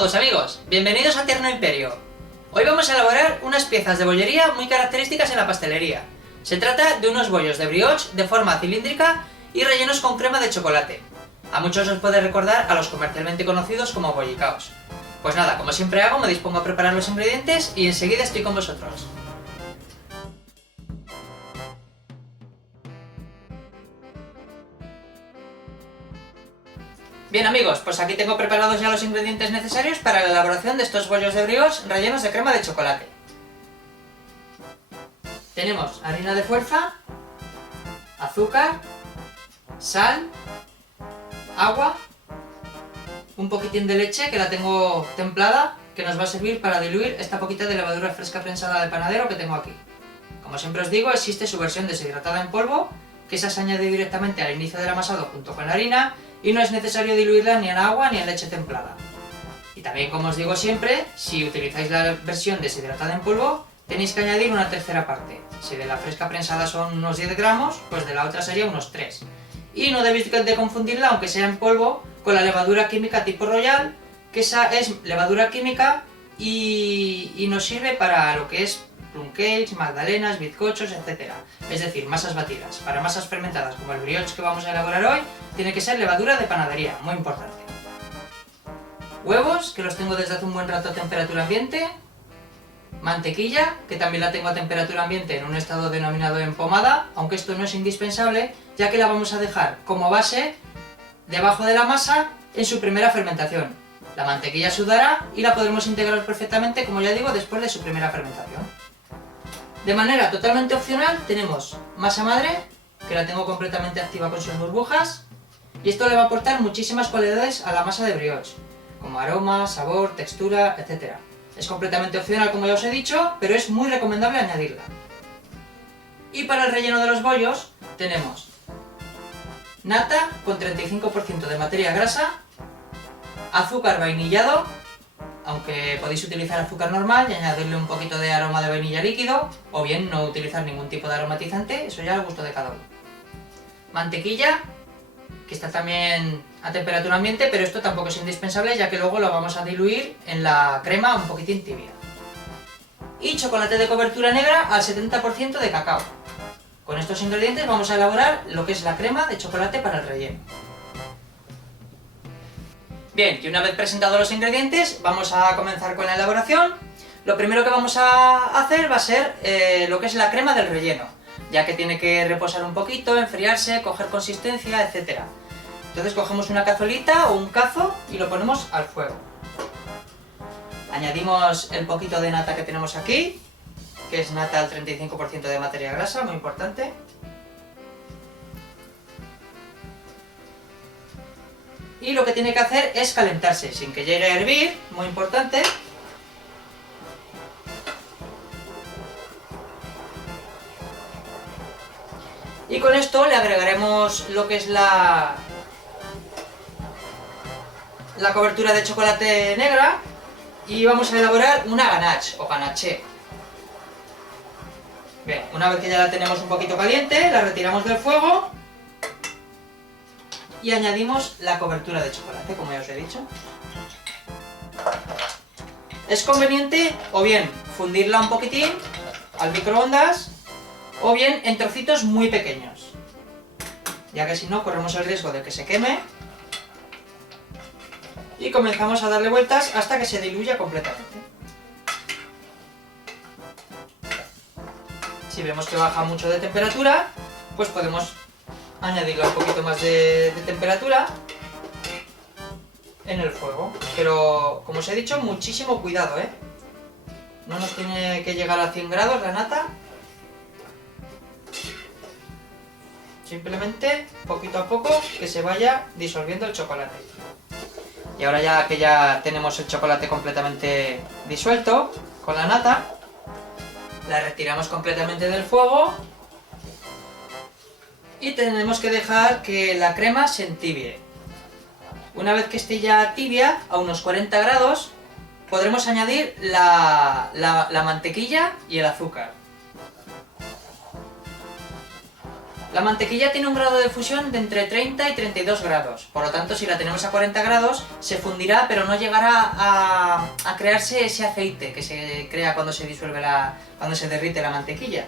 todos amigos, bienvenidos a Tierno Imperio. Hoy vamos a elaborar unas piezas de bollería muy características en la pastelería. Se trata de unos bollos de brioche de forma cilíndrica y rellenos con crema de chocolate. A muchos os puede recordar a los comercialmente conocidos como bollicaos. Pues nada, como siempre hago, me dispongo a preparar los ingredientes y enseguida estoy con vosotros. Bien amigos, pues aquí tengo preparados ya los ingredientes necesarios para la elaboración de estos bollos de brioche rellenos de crema de chocolate. Tenemos harina de fuerza, azúcar, sal, agua, un poquitín de leche que la tengo templada, que nos va a servir para diluir esta poquita de levadura fresca prensada de panadero que tengo aquí. Como siempre os digo, existe su versión deshidratada en polvo, que esa se añade directamente al inicio del amasado junto con la harina, y no es necesario diluirla ni en agua ni en leche templada. Y también, como os digo siempre, si utilizáis la versión deshidratada en polvo, tenéis que añadir una tercera parte. Si de la fresca prensada son unos 10 gramos, pues de la otra sería unos 3. Y no debéis de confundirla, aunque sea en polvo, con la levadura química tipo Royal, que esa es levadura química y nos sirve para lo que es plum cakes, magdalenas, bizcochos, etc. Es decir, masas batidas. Para masas fermentadas como el brioche que vamos a elaborar hoy, tiene que ser levadura de panadería, muy importante. Huevos, que los tengo desde hace un buen rato a temperatura ambiente. Mantequilla, que también la tengo a temperatura ambiente en un estado denominado en pomada, aunque esto no es indispensable, ya que la vamos a dejar como base debajo de la masa en su primera fermentación. La mantequilla sudará y la podremos integrar perfectamente, como ya digo, después de su primera fermentación. De manera totalmente opcional tenemos masa madre, que la tengo completamente activa con sus burbujas, y esto le va a aportar muchísimas cualidades a la masa de brioche, como aroma, sabor, textura, etc. Es completamente opcional, como ya os he dicho, pero es muy recomendable añadirla. Y para el relleno de los bollos tenemos nata con 35% de materia grasa, azúcar vainillado, aunque podéis utilizar azúcar normal y añadirle un poquito de aroma de vainilla líquido, o bien no utilizar ningún tipo de aromatizante, eso ya al gusto de cada uno. Mantequilla, que está también a temperatura ambiente, pero esto tampoco es indispensable, ya que luego lo vamos a diluir en la crema un poquitín tibia. Y chocolate de cobertura negra al 70% de cacao. Con estos ingredientes vamos a elaborar lo que es la crema de chocolate para el relleno. Bien, y una vez presentados los ingredientes, vamos a comenzar con la elaboración. Lo primero que vamos a hacer va a ser lo que es la crema del relleno, ya que tiene que reposar un poquito, enfriarse, coger consistencia, etc. Entonces cogemos una cazuelita o un cazo y lo ponemos al fuego. Añadimos el poquito de nata que tenemos aquí, que es nata al 35% de materia grasa, muy importante. Y lo que tiene que hacer es calentarse, sin que llegue a hervir, muy importante. Y con esto le agregaremos lo que es la cobertura de chocolate negra y vamos a elaborar una ganache o ganaché. Bien, una vez que ya la tenemos un poquito caliente, la retiramos del fuego y añadimos la cobertura de chocolate, como ya os he dicho. Es conveniente o bien fundirla un poquitín al microondas o bien en trocitos muy pequeños, ya que si no corremos el riesgo de que se queme. Y comenzamos a darle vueltas hasta que se diluya completamente. Si vemos que baja mucho de temperatura, pues podemos añadirle un poquito más de temperatura en el fuego. Pero, como os he dicho, muchísimo cuidado, ¿eh? No nos tiene que llegar a 100 grados la nata. Simplemente, poquito a poco, que se vaya disolviendo el chocolate. Y ahora ya que ya tenemos el chocolate completamente disuelto con la nata, la retiramos completamente del fuego y tenemos que dejar que la crema se entibie. Una vez que esté ya tibia, a unos 40 grados, podremos añadir la mantequilla y el azúcar. La mantequilla tiene un grado de fusión de entre 30 y 32 grados, por lo tanto si la tenemos a 40 grados se fundirá pero no llegará a crearse ese aceite que se crea cuando se disuelve cuando se derrite la mantequilla.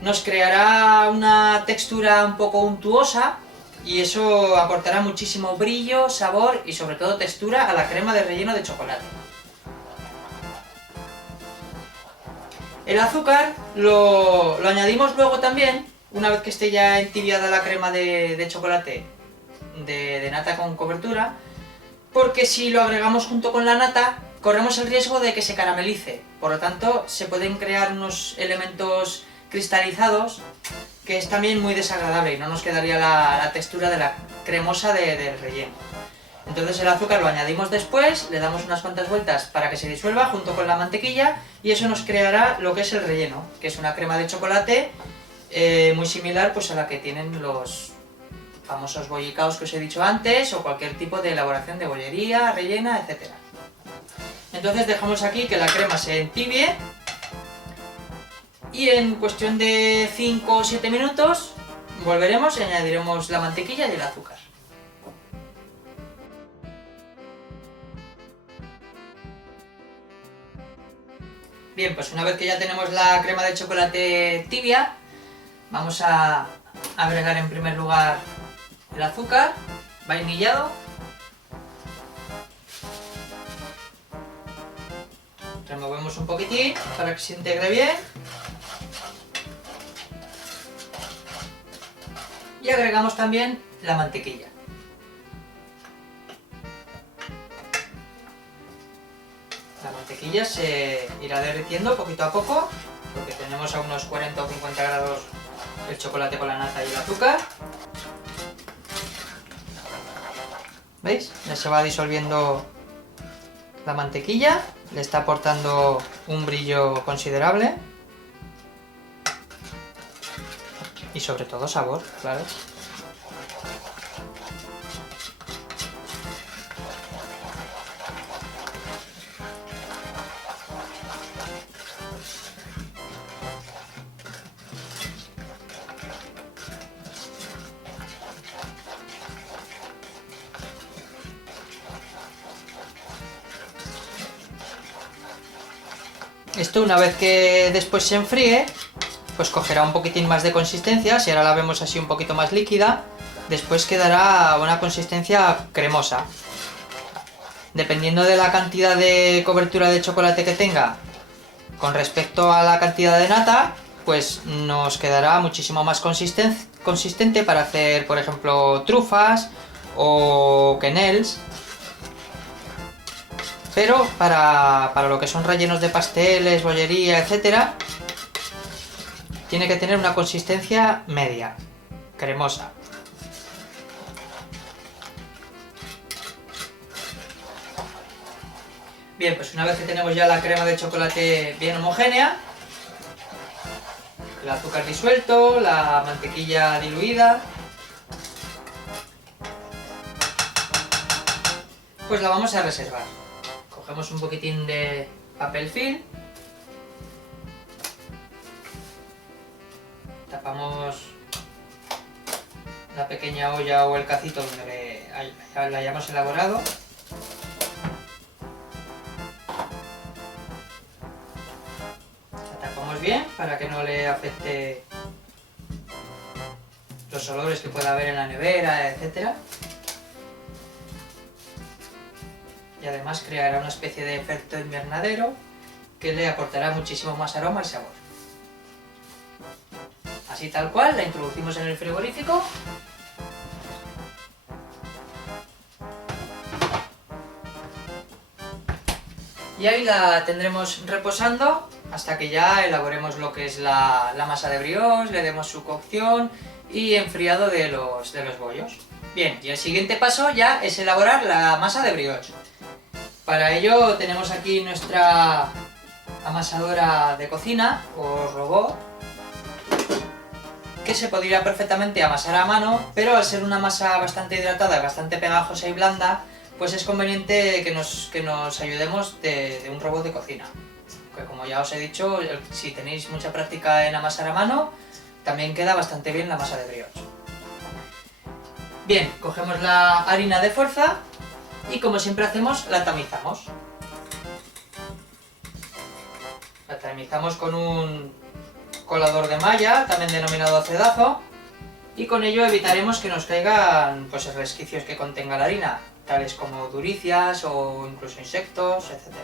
Nos creará una textura un poco untuosa y eso aportará muchísimo brillo, sabor y sobre todo textura a la crema de relleno de chocolate. El azúcar lo añadimos luego también, una vez que esté ya entibiada la crema de chocolate de nata con cobertura, porque si lo agregamos junto con la nata, corremos el riesgo de que se caramelice. Por lo tanto, se pueden crear unos elementos cristalizados que es también muy desagradable y no nos quedaría la textura de la cremosa del relleno. Entonces el azúcar lo añadimos después, le damos unas cuantas vueltas para que se disuelva junto con la mantequilla y eso nos creará lo que es el relleno, que es una crema de chocolate muy similar pues, a la que tienen los famosos bollicaos que os he dicho antes o cualquier tipo de elaboración de bollería, rellena, etc. Entonces dejamos aquí que la crema se entibie y en cuestión de 5 o 7 minutos volveremos y añadiremos la mantequilla y el azúcar. Bien, pues una vez que ya tenemos la crema de chocolate tibia, vamos a agregar en primer lugar el azúcar vainillado. Removemos un poquitín para que se integre bien. Y agregamos también la mantequilla. La mantequilla se irá derritiendo poquito a poco, porque tenemos a unos 40 o 50 grados el chocolate con la nata y el azúcar. ¿Veis? Ya se va disolviendo la mantequilla, le está aportando un brillo considerable. Y sobre todo sabor, claro. Esto una vez que después se enfríe, pues cogerá un poquitín más de consistencia. Si ahora la vemos así un poquito más líquida, después quedará una consistencia cremosa. Dependiendo de la cantidad de cobertura de chocolate que tenga con respecto a la cantidad de nata, pues nos quedará muchísimo más consistente para hacer, por ejemplo, trufas o quenelles. Pero para lo que son rellenos de pasteles, bollería, etcétera, tiene que tener una consistencia media, cremosa. Bien, pues una vez que tenemos ya la crema de chocolate bien homogénea, el azúcar disuelto, la mantequilla diluida, pues la vamos a reservar. Cogemos un poquitín de papel film, tapamos la pequeña olla o el cacito donde la hayamos elaborado. La tapamos bien para que no le afecte los olores que pueda haber en la nevera, etcétera. Y además creará una especie de efecto invernadero que le aportará muchísimo más aroma y sabor. Así tal cual, la introducimos en el frigorífico. Y ahí la tendremos reposando hasta que ya elaboremos lo que es la masa de brioche, le demos su cocción y enfriado de los bollos. Bien, y el siguiente paso ya es elaborar la masa de brioche. Para ello tenemos aquí nuestra amasadora de cocina o robot, que se podría perfectamente amasar a mano, pero al ser una masa bastante hidratada, bastante pegajosa y blanda, pues es conveniente que nos ayudemos de un robot de cocina. Que como ya os he dicho, si tenéis mucha práctica en amasar a mano, también queda bastante bien la masa de brioche. Bien, cogemos la harina de fuerza y como siempre hacemos, la tamizamos. La tamizamos con un colador de malla, también denominado cedazo, y con ello evitaremos que nos caigan pues, resquicios que contenga la harina, tales como duricias o incluso insectos, etc.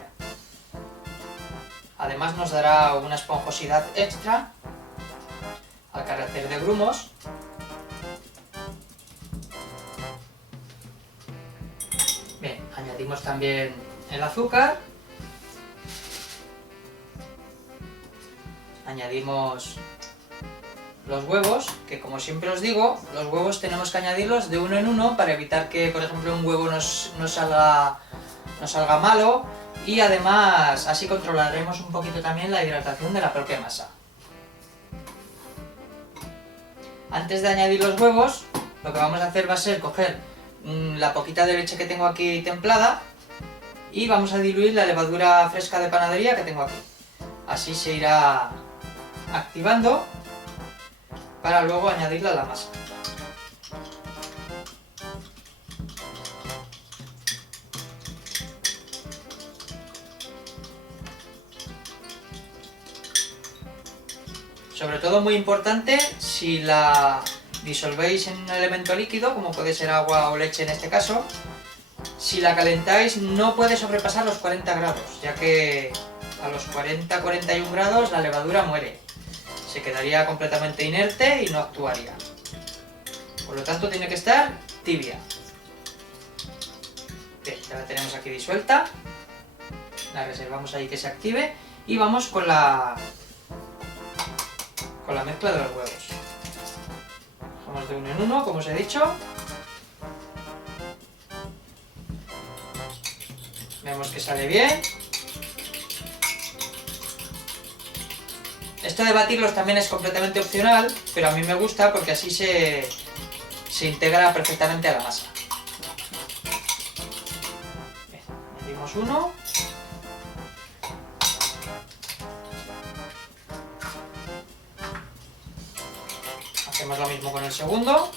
Además nos dará una esponjosidad extra al carecer de grumos. Bien, añadimos también el azúcar. Añadimos los huevos, que como siempre os digo, los huevos tenemos que añadirlos de uno en uno para evitar que, por ejemplo, un huevo nos salga malo, y además así controlaremos un poquito también la hidratación de la propia masa. Antes de añadir los huevos, lo que vamos a hacer va a ser coger la poquita de leche que tengo aquí templada y vamos a diluir la levadura fresca de panadería que tengo aquí. Así se irá activando para luego añadirla a la masa. Sobre todo muy importante, si la disolvéis en un elemento líquido, como puede ser agua o leche en este caso, si la calentáis no puede sobrepasar los 40 grados, ya que a los 40-41 grados la levadura muere. Se quedaría completamente inerte y no actuaría. Por lo tanto tiene que estar tibia. Bien, ya la tenemos aquí disuelta. La reservamos ahí que se active y vamos con la mezcla de los huevos. Vamos de uno en uno, como os he dicho. Vemos que sale bien. Esto de batirlos también es completamente opcional, pero a mí me gusta porque así se integra perfectamente a la masa. Bien, añadimos uno. Hacemos lo mismo con el segundo.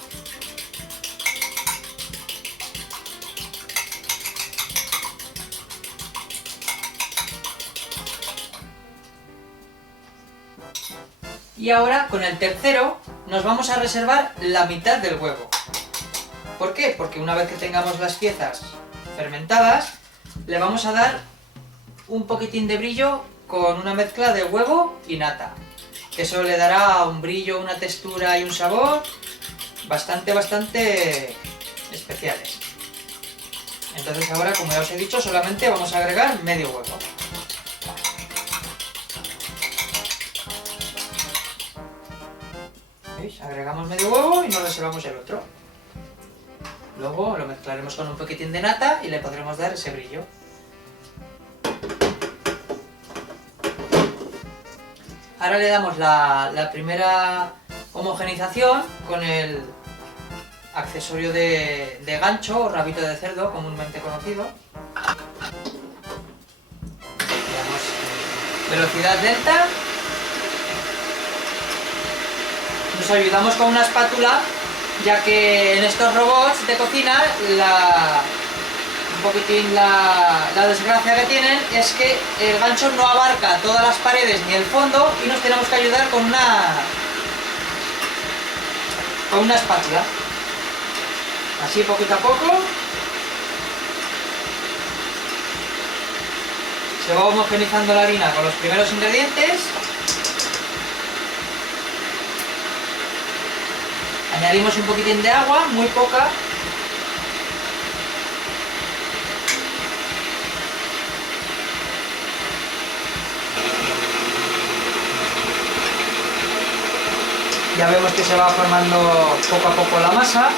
Y ahora con el tercero nos vamos a reservar la mitad del huevo. ¿Por qué? Porque una vez que tengamos las piezas fermentadas, le vamos a dar un poquitín de brillo con una mezcla de huevo y nata. Eso le dará un brillo, una textura y un sabor bastante especiales. Entonces ahora, como ya os he dicho, solamente vamos a agregar medio huevo. ¿Veis? Agregamos medio huevo y nos reservamos el otro. Luego lo mezclaremos con un poquitín de nata y le podremos dar ese brillo. Ahora le damos la primera homogenización con el accesorio de gancho o rabito de cerdo, comúnmente conocido. Le damos velocidad lenta. Nos ayudamos con una espátula, ya que en estos robots de cocina la desgracia que tienen es que el gancho no abarca todas las paredes ni el fondo y nos tenemos que ayudar con una espátula. Así poquito a poco se va homogenizando la harina con los primeros ingredientes. Añadimos un poquitín de agua, muy poca. Ya vemos que se va formando poco a poco la masa.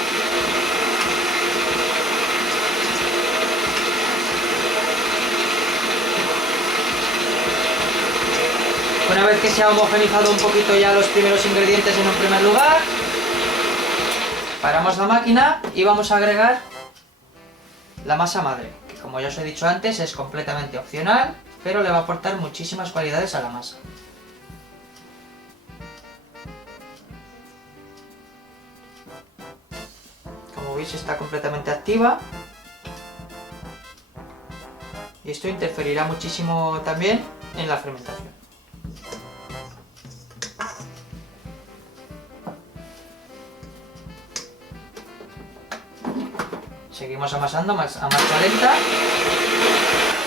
Una vez que se ha homogenizado un poquito ya los primeros ingredientes en un primer lugar, paramos la máquina y vamos a agregar la masa madre, que como ya os he dicho antes es completamente opcional, pero le va a aportar muchísimas cualidades a la masa. veis está completamente activa. Y esto interferirá muchísimo también en la fermentación. Seguimos amasando a marcha lenta.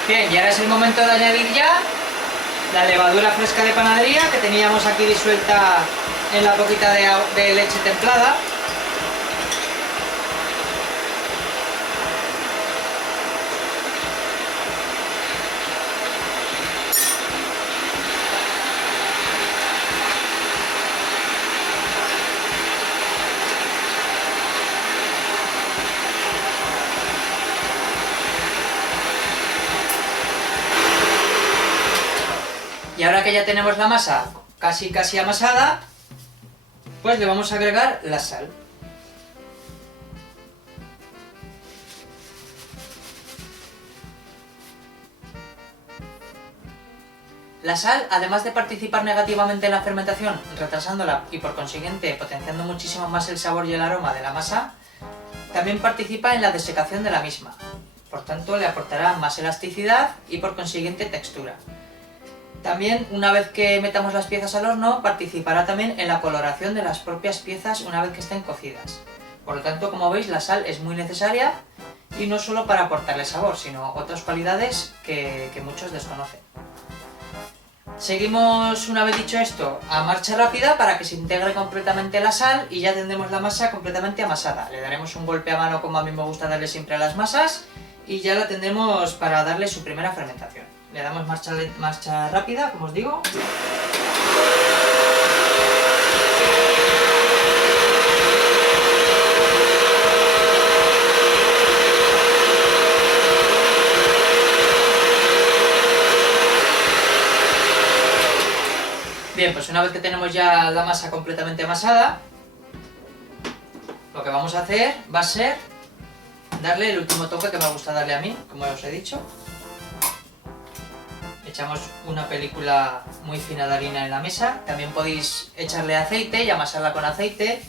Bien, y ahora es el momento de añadir ya la levadura fresca de panadería que teníamos aquí disuelta en la poquita de leche templada. Y ahora que ya tenemos la masa casi amasada, pues le vamos a agregar la sal. La sal, además de participar negativamente en la fermentación, retrasándola y por consiguiente potenciando muchísimo más el sabor y el aroma de la masa, también participa en la desecación de la misma. Por tanto, le aportará más elasticidad y por consiguiente textura. También, una vez que metamos las piezas al horno, participará también en la coloración de las propias piezas una vez que estén cocidas. Por lo tanto, como veis, la sal es muy necesaria y no solo para aportarle sabor, sino otras cualidades que muchos desconocen. Seguimos, una vez dicho esto, a marcha rápida para que se integre completamente la sal y ya tendremos la masa completamente amasada. Le daremos un golpe a mano como a mí me gusta darle siempre a las masas y ya la tendremos para darle su primera fermentación. Le damos marcha rápida, como os digo. Bien, pues una vez que tenemos ya la masa completamente amasada, lo que vamos a hacer va a ser darle el último toque que me gusta darle a mí, como ya os he dicho. Echamos una película muy fina de harina en la mesa. También podéis echarle aceite y amasarla con aceite,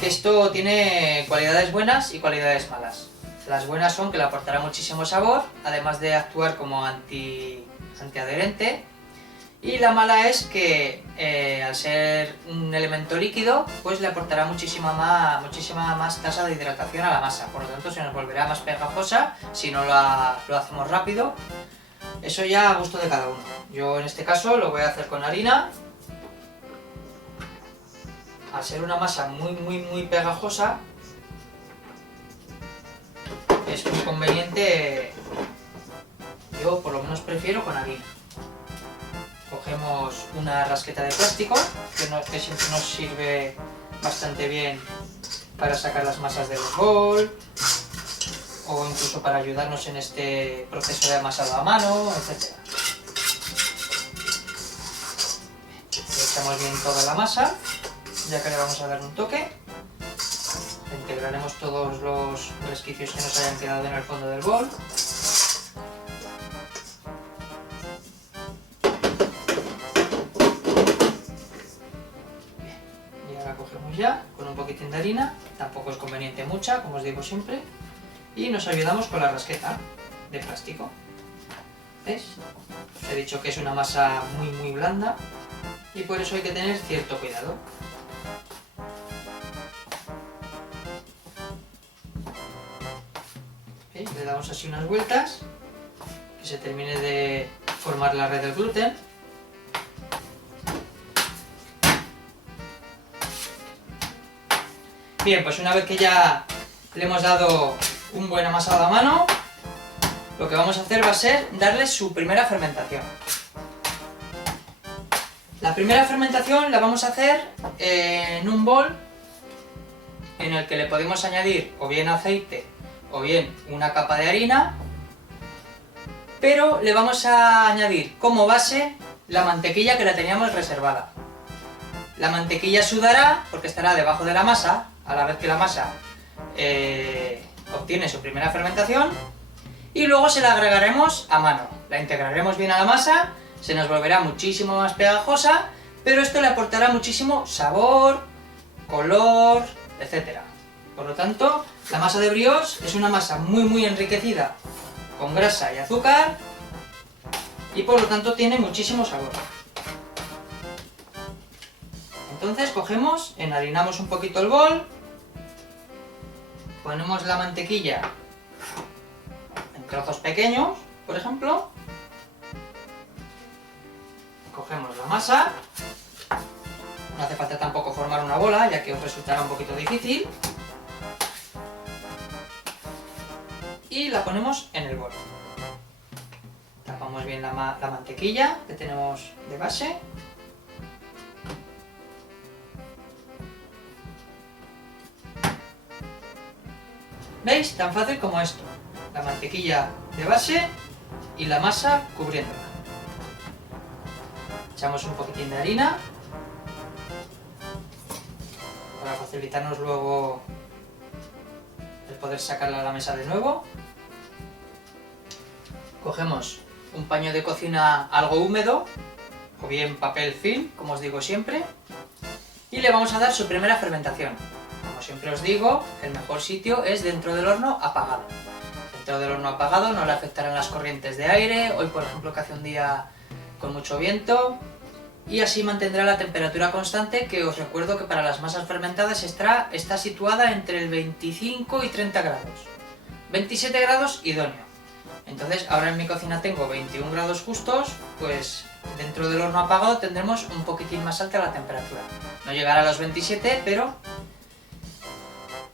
que esto tiene cualidades buenas y cualidades malas. Las buenas son que le aportará muchísimo sabor, además de actuar como antiadherente. Y la mala es que al ser un elemento líquido, pues le aportará muchísima más tasa de hidratación a la masa. Por lo tanto, se nos volverá más pegajosa si no lo hacemos rápido. Eso ya a gusto de cada uno. Yo en este caso lo voy a hacer con harina. Al ser una masa muy pegajosa, es muy conveniente, yo por lo menos prefiero con harina. Cogemos una rasqueta de plástico, que siempre nos sirve bastante bien para sacar las masas del bol, o incluso para ayudarnos en este proceso de amasado a mano, etc. Le echamos bien toda la masa, ya que le vamos a dar un toque. Integraremos todos los resquicios que nos hayan quedado en el fondo del bol. Bien, y ahora cogemos ya con un poquitín de harina, tampoco es conveniente mucha, como os digo siempre. Y nos ayudamos con la rasqueta de plástico. ¿Veis? Os he dicho que es una masa muy blanda y por eso hay que tener cierto cuidado. ¿Veis? Le damos así unas vueltas, que se termine de formar la red del gluten. Bien, pues una vez que ya le hemos dado un buen amasado a mano, lo que vamos a hacer va a ser darle su primera fermentación. La primera fermentación la vamos a hacer en un bol en el que le podemos añadir o bien aceite o bien una capa de harina, pero le vamos a añadir como base la mantequilla que la teníamos reservada. La mantequilla sudará porque estará debajo de la masa, a la vez que la masa obtiene su primera fermentación, y luego se la agregaremos a mano. La integraremos bien a la masa, se nos volverá muchísimo más pegajosa, pero esto le aportará muchísimo sabor, color, etc. Por lo tanto, la masa de brioche es una masa muy enriquecida con grasa y azúcar y por lo tanto tiene muchísimo sabor. Entonces cogemos, enharinamos un poquito el bol, ponemos la mantequilla en trozos pequeños, por ejemplo, cogemos la masa, no hace falta tampoco formar una bola ya que os resultará un poquito difícil, y la ponemos en el bol. Tapamos bien la mantequilla que tenemos de base. ¿Veis? Tan fácil como esto. La mantequilla de base y la masa cubriéndola. Echamos un poquitín de harina para facilitarnos luego el poder sacarla a la mesa de nuevo. Cogemos un paño de cocina algo húmedo, o bien papel film, como os digo siempre, y le vamos a dar su primera fermentación. Como siempre os digo, el mejor sitio es dentro del horno apagado. Dentro del horno apagado no le afectarán las corrientes de aire, hoy por ejemplo que hace un día con mucho viento, y así mantendrá la temperatura constante, que os recuerdo que para las masas fermentadas está situada entre el 25 y 30 grados. 27 grados idóneo. Entonces ahora en mi cocina tengo 21 grados justos, pues dentro del horno apagado tendremos un poquitín más alta la temperatura. No llegará a los 27, pero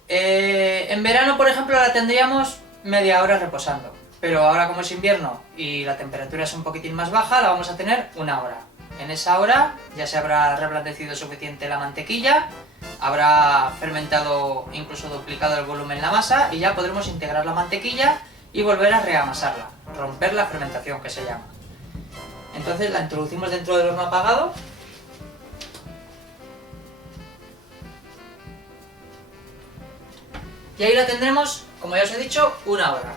en verano por ejemplo la tendríamos media hora reposando. Pero ahora como es invierno y la temperatura es un poquitín más baja, la vamos a tener una hora. En esa hora ya se habrá reblandecido suficiente la mantequilla, habrá fermentado, incluso duplicado el volumen la masa, y ya podremos integrar la mantequilla y volver a reamasarla, romper la fermentación que se llama. Entonces la introducimos dentro del horno apagado. Y ahí la tendremos, como ya os he dicho, una hora.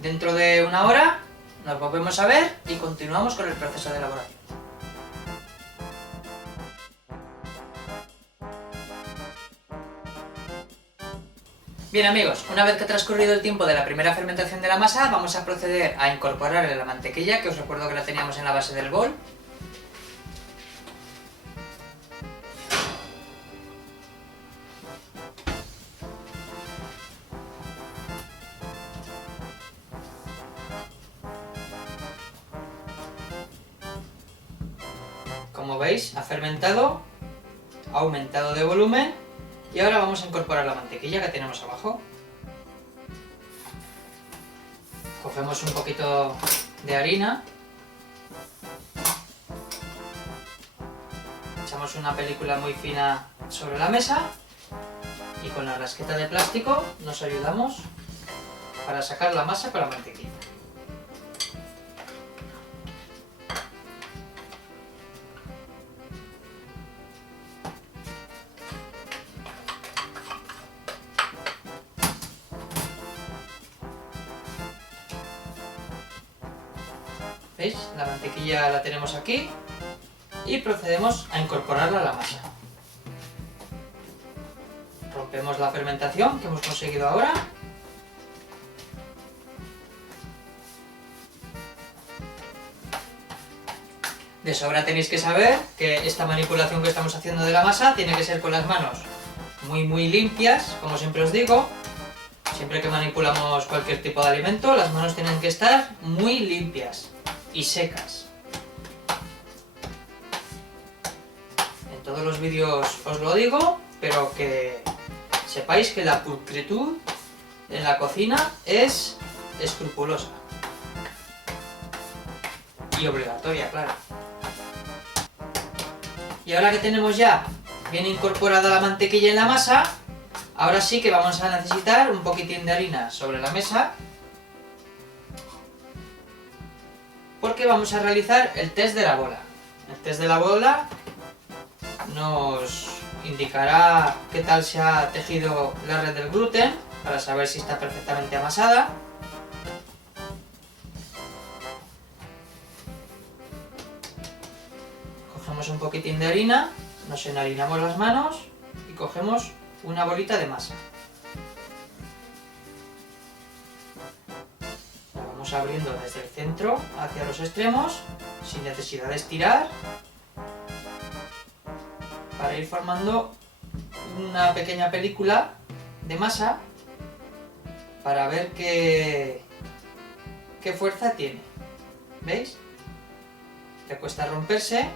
Dentro de una hora nos volvemos a ver y continuamos con el proceso de elaboración. Bien amigos, una vez que ha transcurrido el tiempo de la primera fermentación de la masa, vamos a proceder a incorporarle la mantequilla, que os recuerdo que la teníamos en la base del bol. Como veis, ha fermentado, ha aumentado de volumen y ahora vamos a incorporar la mantequilla que tenemos abajo. Cogemos un poquito de harina, echamos una película muy fina sobre la mesa y con la rasqueta de plástico nos ayudamos para sacar la masa con la mantequilla. ¿Veis? La mantequilla la tenemos aquí y procedemos a incorporarla a la masa. Rompemos la fermentación que hemos conseguido ahora. De sobra tenéis que saber que esta manipulación que estamos haciendo de la masa tiene que ser con las manos muy limpias, como siempre os digo. Siempre que manipulamos cualquier tipo de alimento, las manos tienen que estar muy limpias y secas. En todos los vídeos os lo digo, pero que sepáis que la pulcritud en la cocina es escrupulosa y obligatoria, claro. Y ahora que tenemos ya bien incorporada la mantequilla en la masa, ahora sí que vamos a necesitar un poquitín de harina sobre la mesa, porque vamos a realizar el test de la bola. El test de la bola nos indicará qué tal se ha tejido la red del gluten, para saber si está perfectamente amasada. Cogemos un poquitín de harina, nos enharinamos las manos y cogemos una bolita de masa. vamos abriendo desde el centro hacia los extremos, sin necesidad de estirar, para ir formando una pequeña película de masa para ver qué fuerza tiene. ¿Veis? Le cuesta romperse,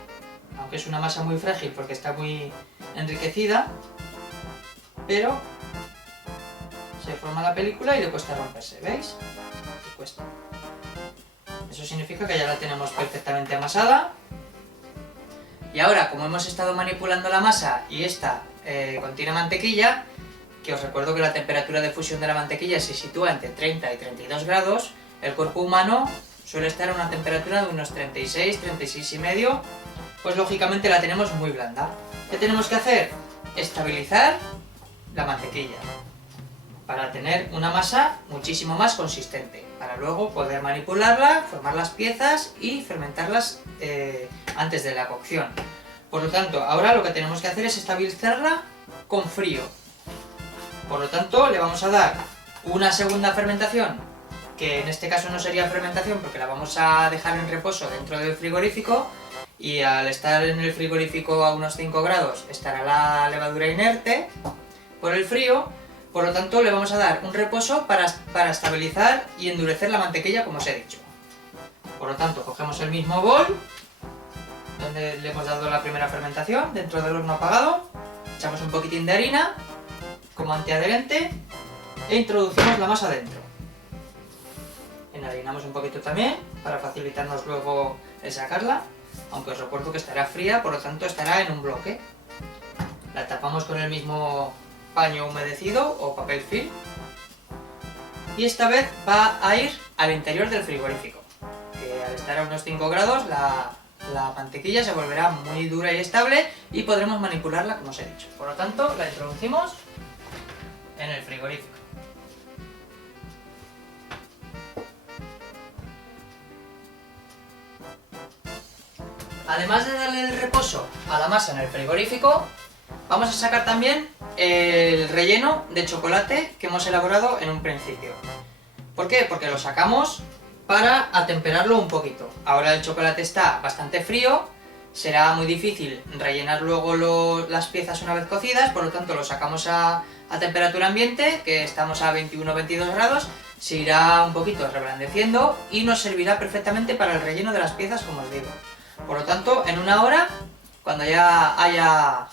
aunque es una masa muy frágil porque está muy enriquecida, pero se forma la película y le cuesta romperse, ¿veis? Le cuesta. Eso significa que ya la tenemos perfectamente amasada. Y ahora, como hemos estado manipulando la masa y esta contiene mantequilla, que os recuerdo que la temperatura de fusión de la mantequilla se sitúa entre 30 y 32 grados, el cuerpo humano suele estar a una temperatura de unos 36, 36 y medio, pues lógicamente la tenemos muy blanda. ¿Qué tenemos que hacer? Estabilizar la mantequilla para tener una masa muchísimo más consistente, para luego poder manipularla, formar las piezas y fermentarlas antes de la cocción. Por lo tanto, ahora lo que tenemos que hacer es estabilizarla con frío. Por lo tanto, le vamos a dar una segunda fermentación, que en este caso no sería fermentación porque la vamos a dejar en reposo dentro del frigorífico, y al estar en el frigorífico a unos 5 grados estará la levadura inerte por el frío. Por lo tanto, le vamos a dar un reposo para estabilizar y endurecer la mantequilla, como os he dicho. Por lo tanto, cogemos el mismo bol donde le hemos dado la primera fermentación dentro del horno apagado, echamos un poquitín de harina como antiadherente e introducimos la masa dentro. Enharinamos un poquito también para facilitarnos luego el sacarla, aunque os recuerdo que estará fría, por lo tanto estará en un bloque. La tapamos con el mismo paño humedecido o papel film y esta vez va a ir al interior del frigorífico, que al estar a unos 5 grados la mantequilla se volverá muy dura y estable y podremos manipularla como os he dicho. Por lo tanto, la introducimos en el frigorífico. Además de darle el reposo a la masa en el frigorífico, vamos a sacar también el relleno de chocolate que hemos elaborado en un principio. ¿Por qué? Porque lo sacamos para atemperarlo un poquito. Ahora el chocolate está bastante frío, será muy difícil rellenar luego las piezas una vez cocidas, por lo tanto lo sacamos a temperatura ambiente, que estamos a 21-22 grados, se irá un poquito reblandeciendo y nos servirá perfectamente para el relleno de las piezas, como os digo. Por lo tanto, en una hora, cuando ya haya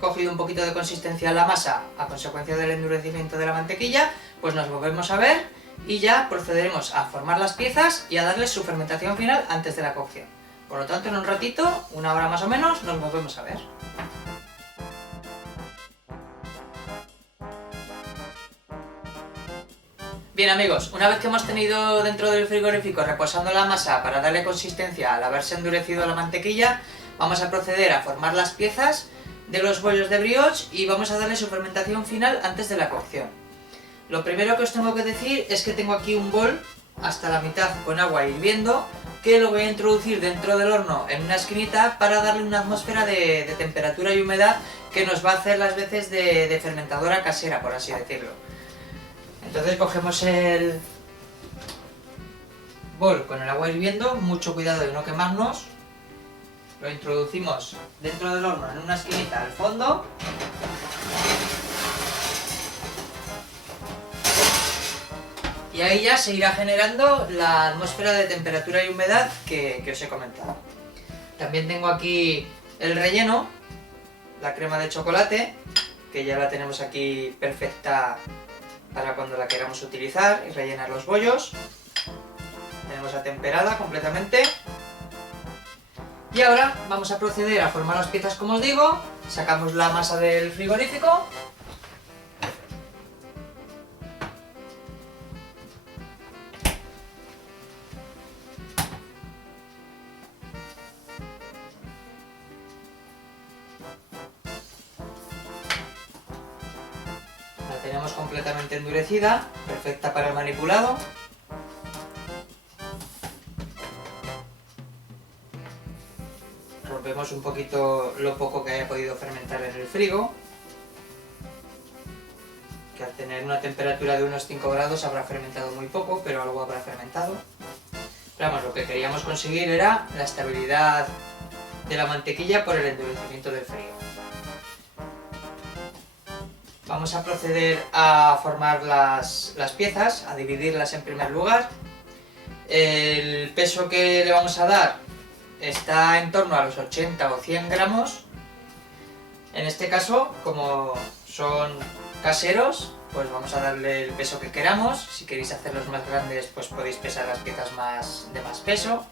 cogido un poquito de consistencia la masa a consecuencia del endurecimiento de la mantequilla, pues nos volvemos a ver y ya procederemos a formar las piezas y a darles su fermentación final antes de la cocción. Por lo tanto, en un ratito, una hora más o menos, nos volvemos a ver. Bien amigos, una vez que hemos tenido dentro del frigorífico reposando la masa para darle consistencia al haberse endurecido la mantequilla, vamos a proceder a formar las piezas de los bollos de brioche y vamos a darle su fermentación final antes de la cocción. Lo primero que os tengo que decir es que tengo aquí un bol hasta la mitad con agua hirviendo, que lo voy a introducir dentro del horno en una esquinita para darle una atmósfera de temperatura y humedad que nos va a hacer las veces de fermentadora casera, por así decirlo. Entonces cogemos el bol con el agua hirviendo, mucho cuidado de no quemarnos, lo introducimos dentro del horno en una esquinita al fondo y ahí ya se irá generando la atmósfera de temperatura y humedad que os he comentado. También tengo aquí el relleno, la crema de chocolate, que ya la tenemos aquí perfecta para cuando la queramos utilizar y rellenar los bollos. Tenemos atemperada completamente. Y ahora vamos a proceder a formar las piezas como os digo. Sacamos la masa del frigorífico. La tenemos completamente endurecida, perfecta para el manipulado. Rompemos un poquito lo poco que haya podido fermentar en el frigo, que al tener una temperatura de unos 5 grados habrá fermentado muy poco, pero algo habrá fermentado. Pero vamos, lo que queríamos conseguir era la estabilidad de la mantequilla por el endurecimiento del frío. Vamos a proceder a formar las piezas, a dividirlas en primer lugar. El peso que le vamos a dar está en torno a los 80 o 100 gramos. En este caso, como son caseros, pues vamos a darle el peso que queramos. Si queréis hacerlos más grandes, pues podéis pesar las piezas de más peso.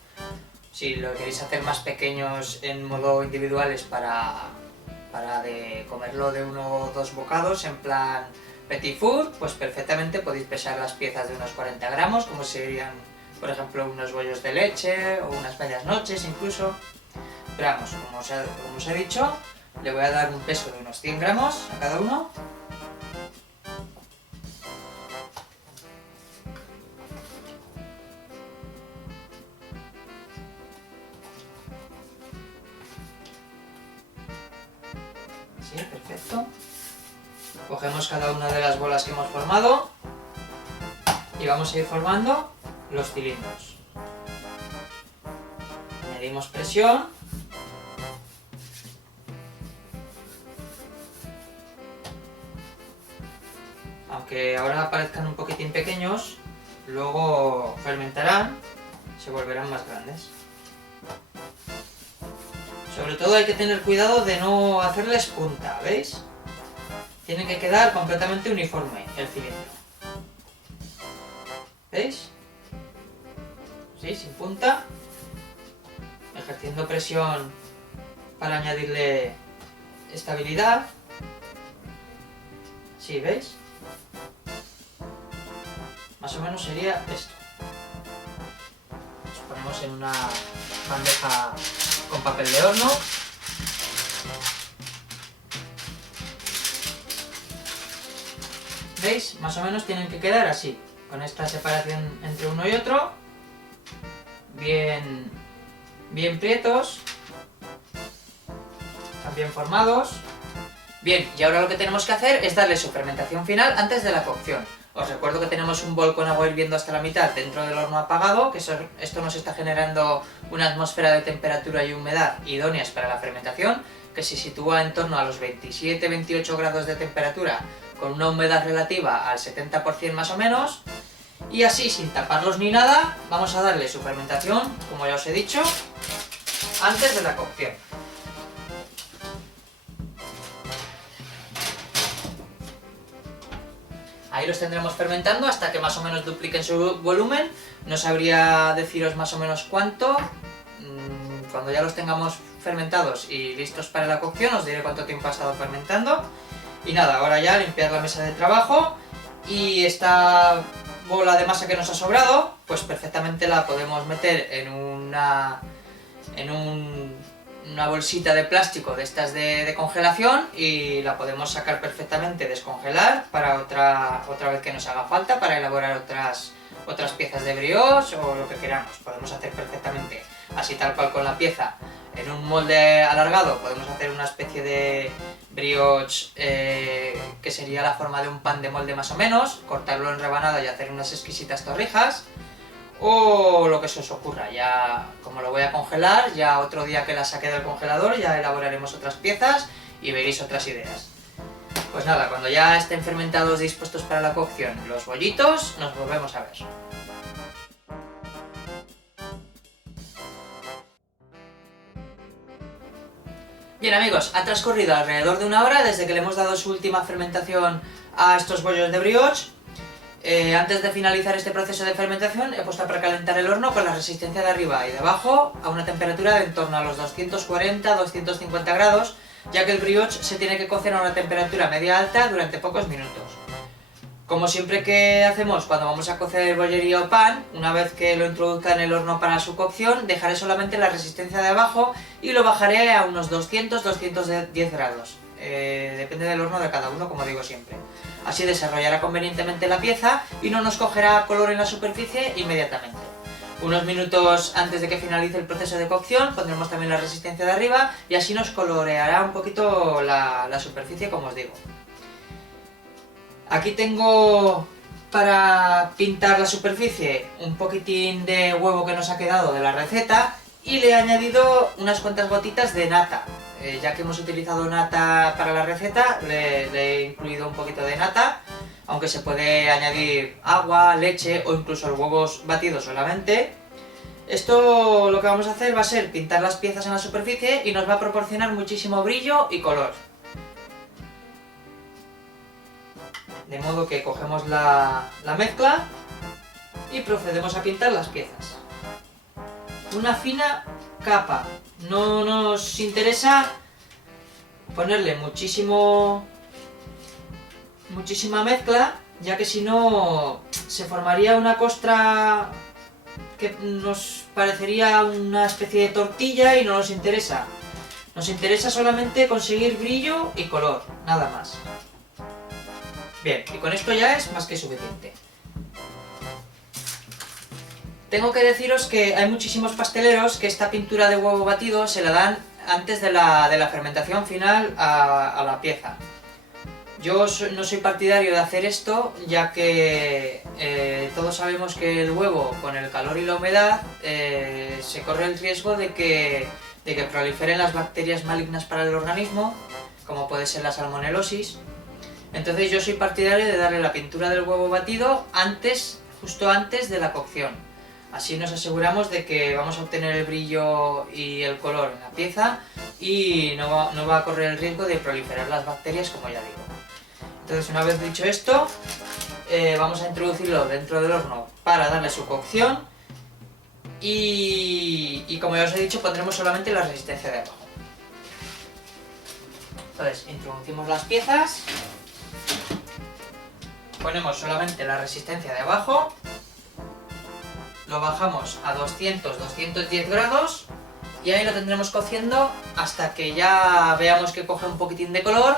Si lo queréis hacer más pequeños en modo individuales para comerlo de 1 o 2 bocados, en plan petit four, pues perfectamente podéis pesar las piezas de unos 40 gramos, como serían, por ejemplo, unos bollos de leche o unas medias noches incluso. Pero vamos, como os he dicho, le voy a dar un peso de unos 100 gramos a cada uno. Sí, perfecto. Cogemos cada una de las bolas que hemos formado y vamos a ir formando los cilindros. Medimos presión. Aunque ahora parezcan un poquitín pequeños, luego fermentarán, se volverán más grandes. Sobre todo hay que tener cuidado de no hacerles punta, ¿veis? Tiene que quedar completamente uniforme el cilindro. ¿Veis? Sí, sin punta, ejerciendo presión para añadirle estabilidad. Sí, ¿veis? Más o menos sería esto. Los ponemos en una bandeja con papel de horno. ¿Veis? Más o menos tienen que quedar así, con esta separación entre uno y otro, bien prietos, también formados. Bien, y ahora lo que tenemos que hacer es darle su fermentación final antes de la cocción. Os recuerdo que tenemos un bol con agua hirviendo hasta la mitad dentro del horno apagado, que esto nos está generando una atmósfera de temperatura y humedad idóneas para la fermentación, que se sitúa en torno a los 27-28 grados de temperatura, con una humedad relativa al 70% más o menos. Y así, sin taparlos ni nada, vamos a darle su fermentación, como ya os he dicho, antes de la cocción. Ahí los tendremos fermentando hasta que más o menos dupliquen su volumen. No sabría deciros más o menos cuánto. Cuando ya los tengamos fermentados y listos para la cocción, os diré cuánto tiempo ha estado fermentando. Y nada, ahora ya limpiar la mesa de trabajo. Y esta bola de masa que nos ha sobrado, pues perfectamente la podemos meter en una bolsita de plástico de estas de congelación y la podemos sacar perfectamente, descongelar para otra vez que nos haga falta, para elaborar otras piezas de brioche o lo que queramos. Podemos hacer perfectamente así tal cual con la pieza en un molde alargado. Podemos hacer una especie de brioche que sería la forma de un pan de molde más o menos, cortarlo en rebanada y hacer unas exquisitas torrijas. O lo que se os ocurra. Ya, como lo voy a congelar, ya otro día que la saque del congelador ya elaboraremos otras piezas y veréis otras ideas. Pues nada, cuando ya estén fermentados dispuestos para la cocción los bollitos, nos volvemos a ver. Bien amigos, ha transcurrido alrededor de 1 hora desde que le hemos dado su última fermentación a estos bollos de brioche. Antes de finalizar este proceso de fermentación he puesto a precalentar el horno con la resistencia de arriba y de abajo a una temperatura de en torno a los 240-250 grados, ya que el brioche se tiene que cocer a una temperatura media alta durante pocos minutos. Como siempre que hacemos cuando vamos a cocer bollería o pan, una vez que lo introduzca en el horno para su cocción, dejaré solamente la resistencia de abajo y lo bajaré a unos 200-210 grados. Depende del horno de cada uno, como digo siempre. Así desarrollará convenientemente la pieza y no nos cogerá color en la superficie inmediatamente. Unos minutos antes de que finalice el proceso de cocción pondremos también la resistencia de arriba y así nos coloreará un poquito la superficie, como os digo. Aquí tengo para pintar la superficie un poquitín de huevo que nos ha quedado de la receta y le he añadido unas cuantas gotitas de nata. Ya que hemos utilizado nata para la receta, le he incluido un poquito de nata, aunque se puede añadir agua, leche o incluso los huevos batidos solamente. Esto lo que vamos a hacer va a ser pintar las piezas en la superficie y nos va a proporcionar muchísimo brillo y color. De modo que cogemos la mezcla y procedemos a pintar las piezas. Una fina capa. No nos interesa ponerle muchísima mezcla, ya que si no se formaría una costra que nos parecería una especie de tortilla y no nos interesa. Nos interesa solamente conseguir brillo y color, nada más. Bien, y con esto ya es más que suficiente. Tengo que deciros que hay muchísimos pasteleros que esta pintura de huevo batido se la dan antes de la fermentación final a la pieza. Yo no soy partidario de hacer esto, ya que todos sabemos que el huevo, con el calor y la humedad, se corre el riesgo de que proliferen las bacterias malignas para el organismo, como puede ser la salmonelosis. Entonces yo soy partidario de darle la pintura del huevo batido justo antes de la cocción. Así nos aseguramos de que vamos a obtener el brillo y el color en la pieza y no va a correr el riesgo de proliferar las bacterias, como ya digo. Entonces, una vez dicho esto, vamos a introducirlo dentro del horno para darle su cocción y como ya os he dicho, pondremos solamente la resistencia de abajo. Entonces, introducimos las piezas, ponemos solamente la resistencia de abajo, lo bajamos a 200-210 grados y ahí lo tendremos cociendo hasta que ya veamos que coge un poquitín de color.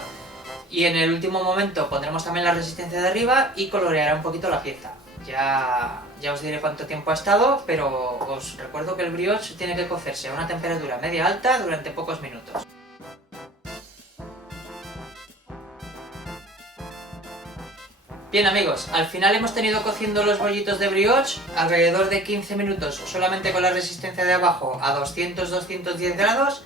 Y en el último momento pondremos también la resistencia de arriba y coloreará un poquito la pieza. Ya os diré cuánto tiempo ha estado, pero os recuerdo que el brioche tiene que cocerse a una temperatura media alta durante pocos minutos. Bien amigos, al final hemos tenido cociendo los bollitos de brioche alrededor de 15 minutos solamente con la resistencia de abajo a 200-210 grados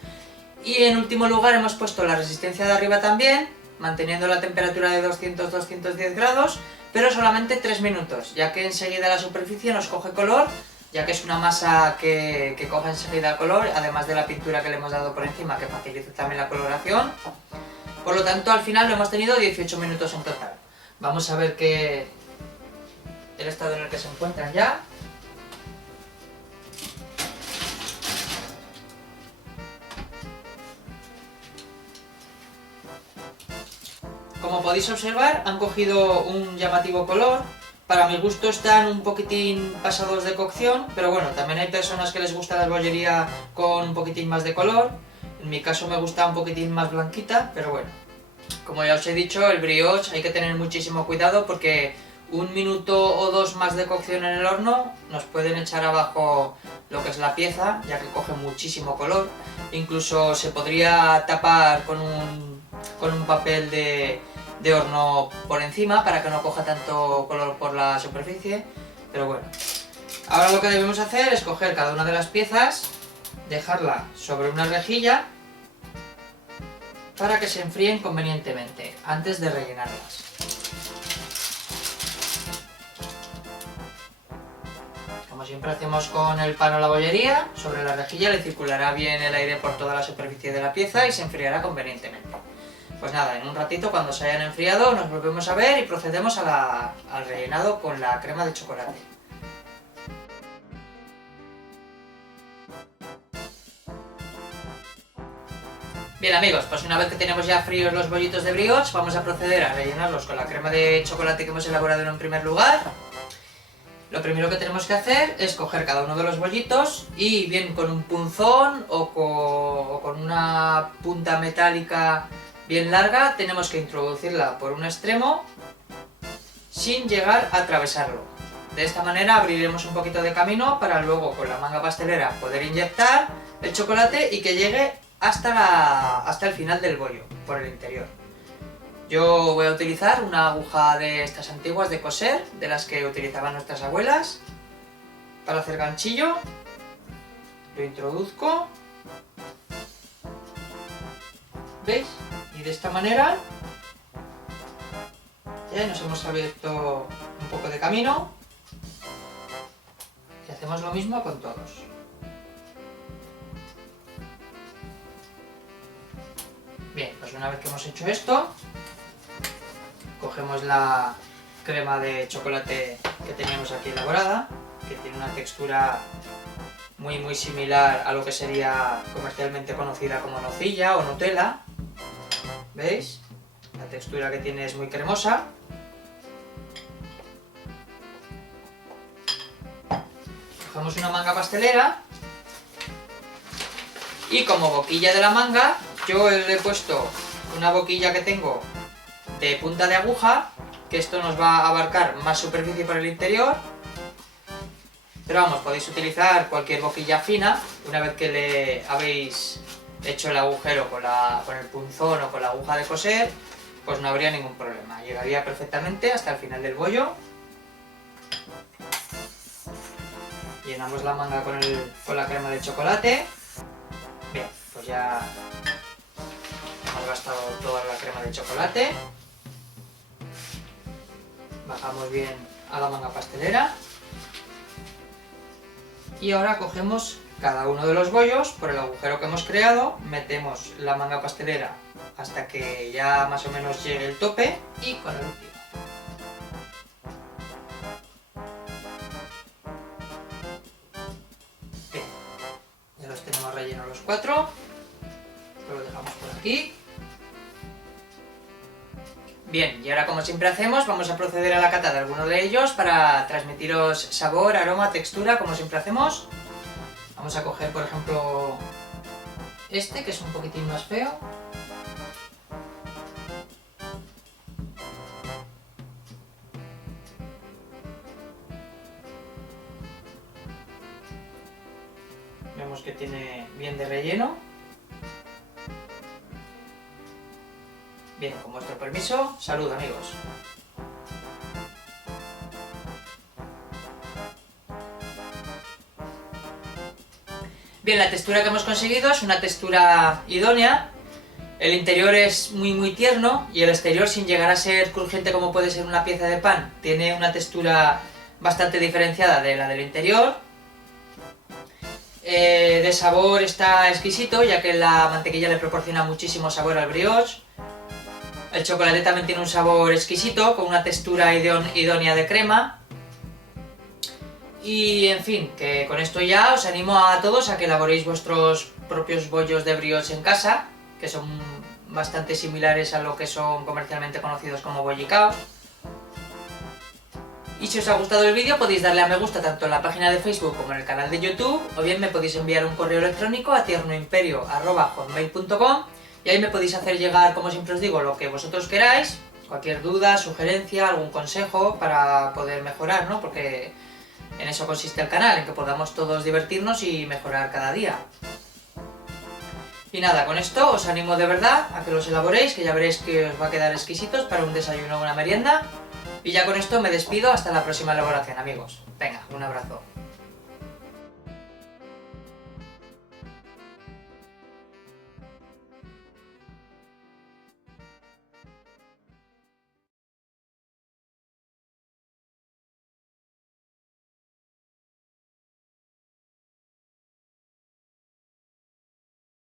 y en último lugar hemos puesto la resistencia de arriba también, manteniendo la temperatura de 200-210 grados, pero solamente 3 minutos, ya que enseguida la superficie nos coge color, ya que es una masa que coge enseguida color, además de la pintura que le hemos dado por encima que facilita también la coloración. Por lo tanto, al final lo hemos tenido 18 minutos en total. Vamos a ver el estado en el que se encuentran ya. Como podéis observar, han cogido un llamativo color. Para mi gusto están un poquitín pasados de cocción, pero bueno, también hay personas que les gusta la bollería con un poquitín más de color. En mi caso me gusta un poquitín más blanquita, pero bueno. Como ya os he dicho, el brioche hay que tener muchísimo cuidado porque un minuto o dos más de cocción en el horno nos pueden echar abajo lo que es la pieza, ya que coge muchísimo color. Incluso se podría tapar con un papel de horno por encima para que no coja tanto color por la superficie, pero bueno. Ahora lo que debemos hacer es coger cada una de las piezas, dejarla sobre una rejilla para que se enfríen convenientemente antes de rellenarlas. Como siempre hacemos con el pan o la bollería, sobre la rejilla le circulará bien el aire por toda la superficie de la pieza y se enfriará convenientemente. Pues nada, en un ratito cuando se hayan enfriado nos volvemos a ver y procedemos al rellenado con la crema de chocolate. Bien amigos, pues una vez que tenemos ya fríos los bollitos de brioche, vamos a proceder a rellenarlos con la crema de chocolate que hemos elaborado en un primer lugar. Lo primero que tenemos que hacer es coger cada uno de los bollitos y bien con un punzón o con una punta metálica bien larga tenemos que introducirla por un extremo sin llegar a atravesarlo. De esta manera abriremos un poquito de camino para luego con la manga pastelera poder inyectar el chocolate y que llegue hasta el final del bollo, por el interior. Yo voy a utilizar una aguja de estas antiguas de coser, de las que utilizaban nuestras abuelas, para hacer ganchillo. Lo introduzco. ¿Veis? Y de esta manera ya nos hemos abierto un poco de camino. Y hacemos lo mismo con todos. Bien, pues una vez que hemos hecho esto, cogemos la crema de chocolate que teníamos aquí elaborada, que tiene una textura muy similar a lo que sería comercialmente conocida como nocilla o Nutella. ¿Veis? La textura que tiene es muy cremosa. Cogemos una manga pastelera y como boquilla de la manga yo le he puesto una boquilla que tengo de punta de aguja, que esto nos va a abarcar más superficie por el interior. Pero vamos, podéis utilizar cualquier boquilla fina. Una vez que le habéis hecho el agujero con el punzón o con la aguja de coser, pues no habría ningún problema. Llegaría perfectamente hasta el final del bollo. Llenamos la manga con la crema de chocolate. Bien, pues ya hemos gastado toda la crema de chocolate. Bajamos bien a la manga pastelera. Y ahora cogemos cada uno de los bollos por el agujero que hemos creado, metemos la manga pastelera hasta que ya más o menos llegue el tope y con el último. Bien, ya los tenemos rellenos los 4, lo dejamos por aquí. Bien, y ahora como siempre hacemos, vamos a proceder a la cata de alguno de ellos para transmitiros sabor, aroma, textura, como siempre hacemos. Vamos a coger, por ejemplo, este, que es un poquitín más feo. Vemos que tiene bien de relleno. Bien, con vuestro permiso, salud amigos. Bien, la textura que hemos conseguido es una textura idónea. El interior es muy tierno y el exterior, sin llegar a ser crujiente como puede ser una pieza de pan, tiene una textura bastante diferenciada de la del interior. De sabor está exquisito, ya que la mantequilla le proporciona muchísimo sabor al brioche. El chocolate también tiene un sabor exquisito, con una textura idónea de crema. Y en fin, que con esto ya os animo a todos a que elaboréis vuestros propios bollos de brioche en casa, que son bastante similares a lo que son comercialmente conocidos como bollicaos. Y si os ha gustado el vídeo podéis darle a me gusta tanto en la página de Facebook como en el canal de YouTube, o bien me podéis enviar un correo electrónico a tiernoimperio@hotmail.com y ahí me podéis hacer llegar, como siempre os digo, lo que vosotros queráis, cualquier duda, sugerencia, algún consejo para poder mejorar, ¿no? Porque en eso consiste el canal, en que podamos todos divertirnos y mejorar cada día. Y nada, con esto os animo de verdad a que los elaboréis, que ya veréis que os va a quedar exquisitos para un desayuno o una merienda. Y ya con esto me despido hasta la próxima elaboración, amigos. Venga, un abrazo.